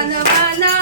Havana, Havana.